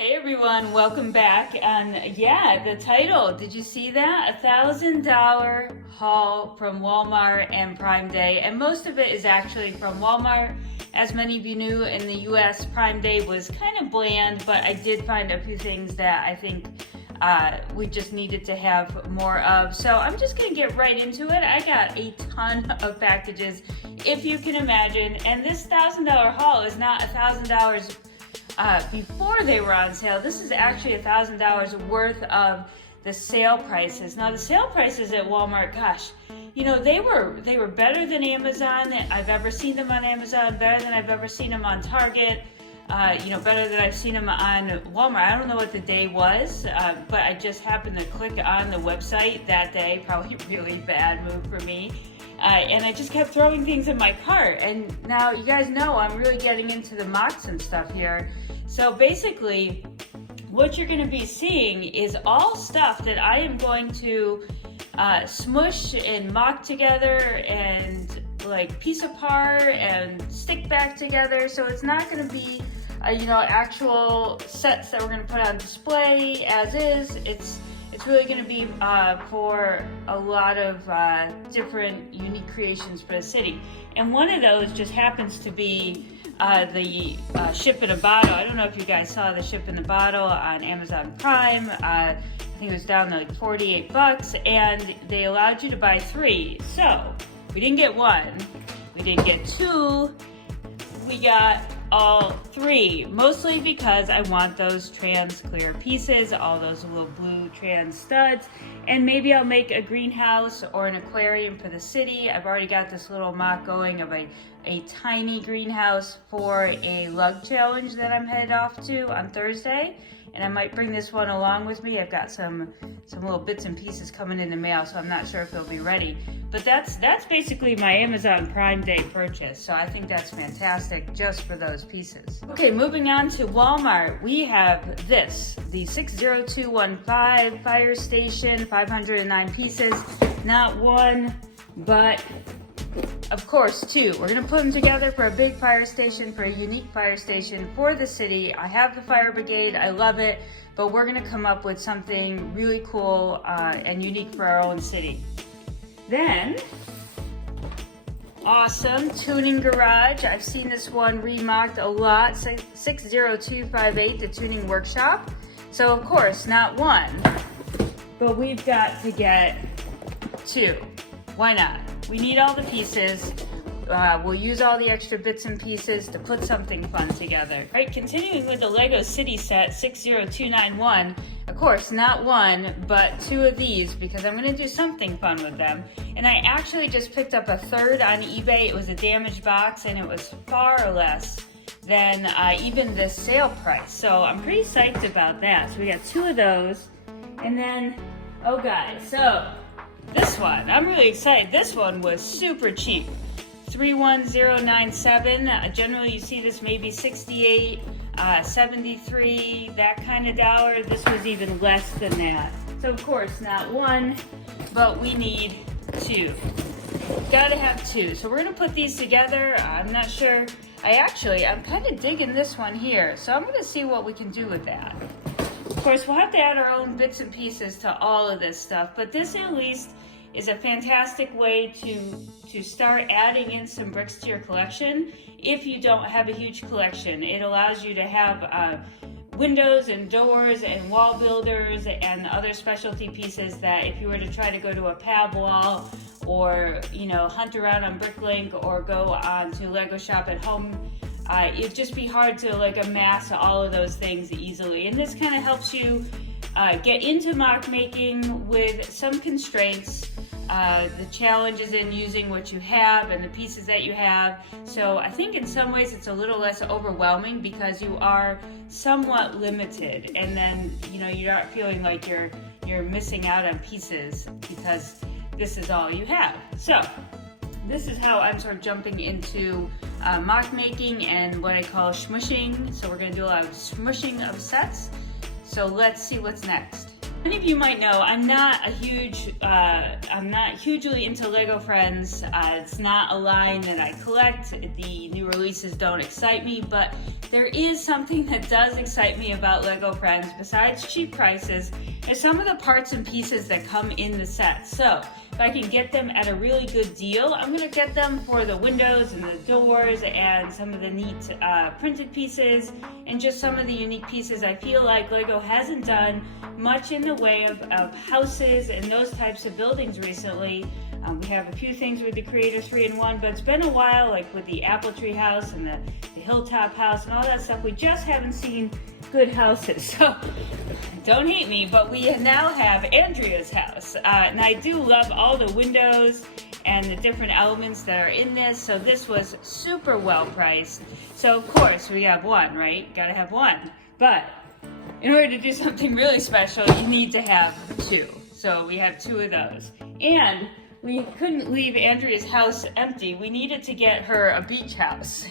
Hey everyone, welcome back. And yeah, the title, did you see that? $1,000 haul from Walmart and Prime Day. And most of it is actually from Walmart. As many of you knew, in the US, Prime Day was kind of bland, but I did find a few things that I think we just needed to have more of. So I'm just gonna get right into it. I got a ton of packages, if you can imagine. And this $1,000 haul is not $1,000 before they were on sale. This is actually $1,000 worth of the sale prices. Now the sale prices at Walmart, gosh, you know, they were better than Amazon. I've ever seen them on Amazon, better than I've ever seen them on Target, better than I've seen them on Walmart. I don't know what the day was, but I just happened to click on the website that day, probably a really bad move for me. And I just kept throwing things in my cart. And now you guys know I'm really getting into the MOCS and stuff here. So basically, what you're going to be seeing is all stuff that I am going to smush and mock together and like piece apart and stick back together. So it's not going to be, actual sets that we're going to put on display as is. It's really going to be for a lot of different unique creations for the city. And one of those just happens to be the ship in a bottle. I don't know if you guys saw the ship in the bottle on Amazon Prime. I think it was down to like 48 bucks, and they allowed you to buy 3. So we didn't get 1, we didn't get 2, we got all 3, mostly because I want those trans clear pieces, all those little blue trans studs, and maybe I'll make a greenhouse or an aquarium for the city. I've already got this little mock going of a tiny greenhouse for a lug challenge that I'm headed off to on Thursday, and I might bring this one along with me. I've got some little bits and pieces coming in the mail, so I'm not sure if they'll be ready. But that's basically my Amazon Prime Day purchase, so I think that's fantastic just for those pieces. Okay, moving on to Walmart, we have this, the 60215 fire station, 509 pieces, not 1, but of course 2. We're going to put them together for a big fire station, for a unique fire station for the city. I have the fire brigade, I love it, but we're going to come up with something really cool and unique for our own city. Then, awesome tuning garage. I've seen this one remocked a lot, 60258, the tuning workshop. So of course, not 1, but we've got to get 2. Why not? We need all the pieces. We'll use all the extra bits and pieces to put something fun together. All right, continuing with the Lego City set 60291. Of course, not 1, but 2 of these because I'm gonna do something fun with them. And I actually just picked up a 3rd on eBay. It was a damaged box and it was far less than even the sale price. So I'm pretty psyched about that. So we got 2 of those. And then, oh guys, so this one, I'm really excited. This one was super cheap. 31097. Generally you see this maybe 68, 73, that kind of dollar. This was even less than that. So of course not 1, but we need 2. Gotta have 2. So we're gonna put these together. I'm not sure. I'm kind of digging this one here. So I'm gonna see what we can do with that. Of course, we'll have to add our own bits and pieces to all of this stuff, but this at least is a fantastic way to start adding in some bricks to your collection if you don't have a huge collection. It allows you to have windows and doors and wall builders and other specialty pieces that if you were to try to go to a pab wall or hunt around on Bricklink or go on to Lego Shop at Home, it'd just be hard to amass all of those things easily. And this kind of helps you get into mock making with some constraints. The challenge is in using what you have and the pieces that you have. So I think in some ways it's a little less overwhelming because you are somewhat limited, and then you're not feeling like you're missing out on pieces because this is all you have. So this is how I'm sort of jumping into mock making and what I call smushing. So we're going to do a lot of smushing of sets. So let's see what's next. Many of you might know I'm not hugely into Lego Friends. It's not a line that I collect. The new releases don't excite me, but there is something that does excite me about Lego Friends besides cheap prices, is some of the parts and pieces that come in the set. So if I can get them at a really good deal, I'm gonna get them for the windows and the doors and some of the neat printed pieces and just some of the unique pieces. I feel like Lego hasn't done much in the way of houses and those types of buildings recently. We have a few things with the Creator 3-in-1, but it's been a while, like with the Apple Tree house and the Hilltop house and all that stuff. We just haven't seen good houses. So don't hate me, but we now have Andrea's house. And I do love all the windows and the different elements that are in this. So this was super well priced. So of course we have one, right? Gotta have one. But in order to do something really special, you need to have two. So we have two of those. And we couldn't leave Andrea's house empty. We needed to get her a beach house.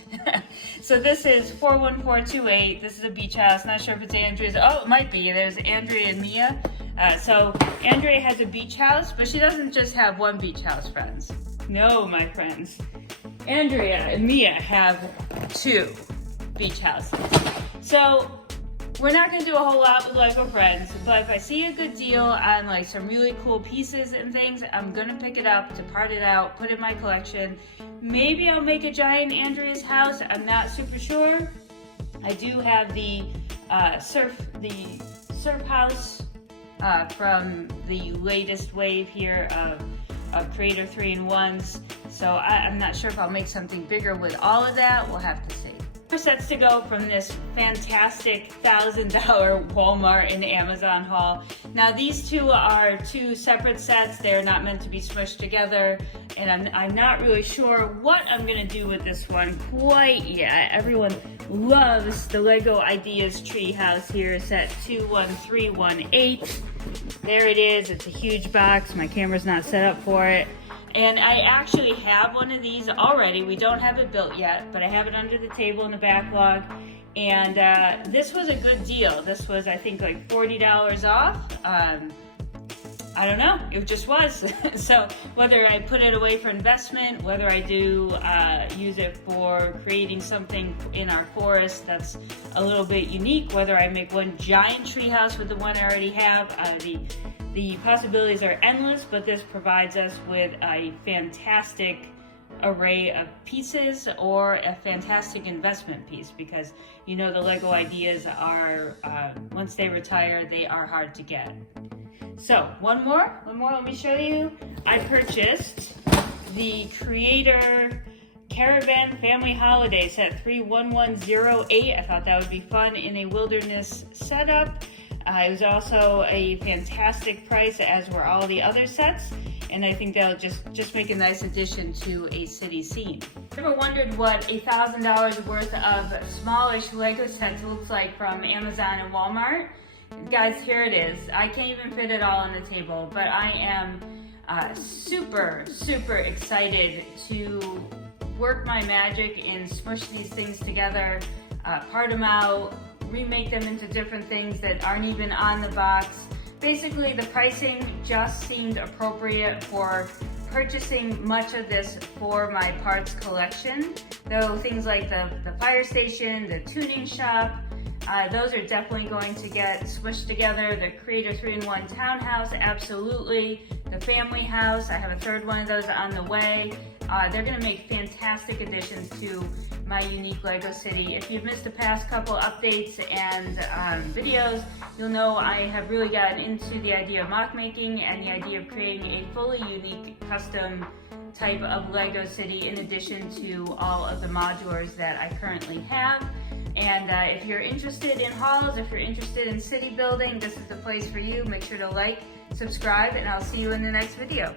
So this is 41428. This is a beach house. Not sure if it's Andrea's. Oh, it might be. There's Andrea and Mia. So Andrea has a beach house, but she doesn't just have one beach house, friends. No, my friends. Andrea and Mia have two beach houses. So we're not going to do a whole lot with Lego Friends, but if I see a good deal on like some really cool pieces and things, I'm going to pick it up to part it out, put it in my collection. Maybe I'll make a giant Andrea's house. I'm not super sure. I do have the surf house from the latest wave here of Creator 3-in-1s. So I'm not sure if I'll make something bigger with all of that. We'll have to see. More sets to go from this fantastic $1,000 Walmart and Amazon haul. Now these two are two separate sets. They're not meant to be smushed together, and I'm not really sure what I'm gonna do with this one quite yet. Everyone loves the Lego Ideas Treehouse here, set 21318. There it is. It's a huge box. My camera's not set up for it. And I actually have one of these already. We don't have it built yet, but I have it under the table in the backlog. And this was a good deal. This was, I think, like $40 off. I don't know, it just was. So whether I put it away for investment, whether I do use it for creating something in our forest that's a little bit unique, whether I make one giant treehouse with the one I already have, the possibilities are endless, but this provides us with a fantastic array of pieces or a fantastic investment piece, because you know the Lego Ideas are, once they retire, they are hard to get. So one more, let me show you. I purchased the Creator Caravan Family Holiday set 31108. I thought that would be fun in a wilderness setup. It was also a fantastic price, as were all the other sets, and I think that'll just make a nice addition to a city scene. Ever wondered what $1,000 worth of smallish Lego sets looks like from Amazon and Walmart? Guys, here it is. I can't even fit it all on the table, but I am super excited to work my magic and smush these things together, part them out, remake them into different things that aren't even on the box. Basically, the pricing just seemed appropriate for purchasing much of this for my parts collection. Though things like the fire station, the tuning shop, those are definitely going to get smushed together. The Creator 3-in-1 townhouse, absolutely. The family house, I have a third one of those on the way. They're gonna make fantastic additions to my unique Lego city. If you've missed the past couple updates and videos, you'll know I have really gotten into the idea of mock making and the idea of creating a fully unique custom type of Lego city in addition to all of the modulars that I currently have. And if you're interested in hauls, if you're interested in city building, this is the place for you. Make sure to like, subscribe, and I'll see you in the next video.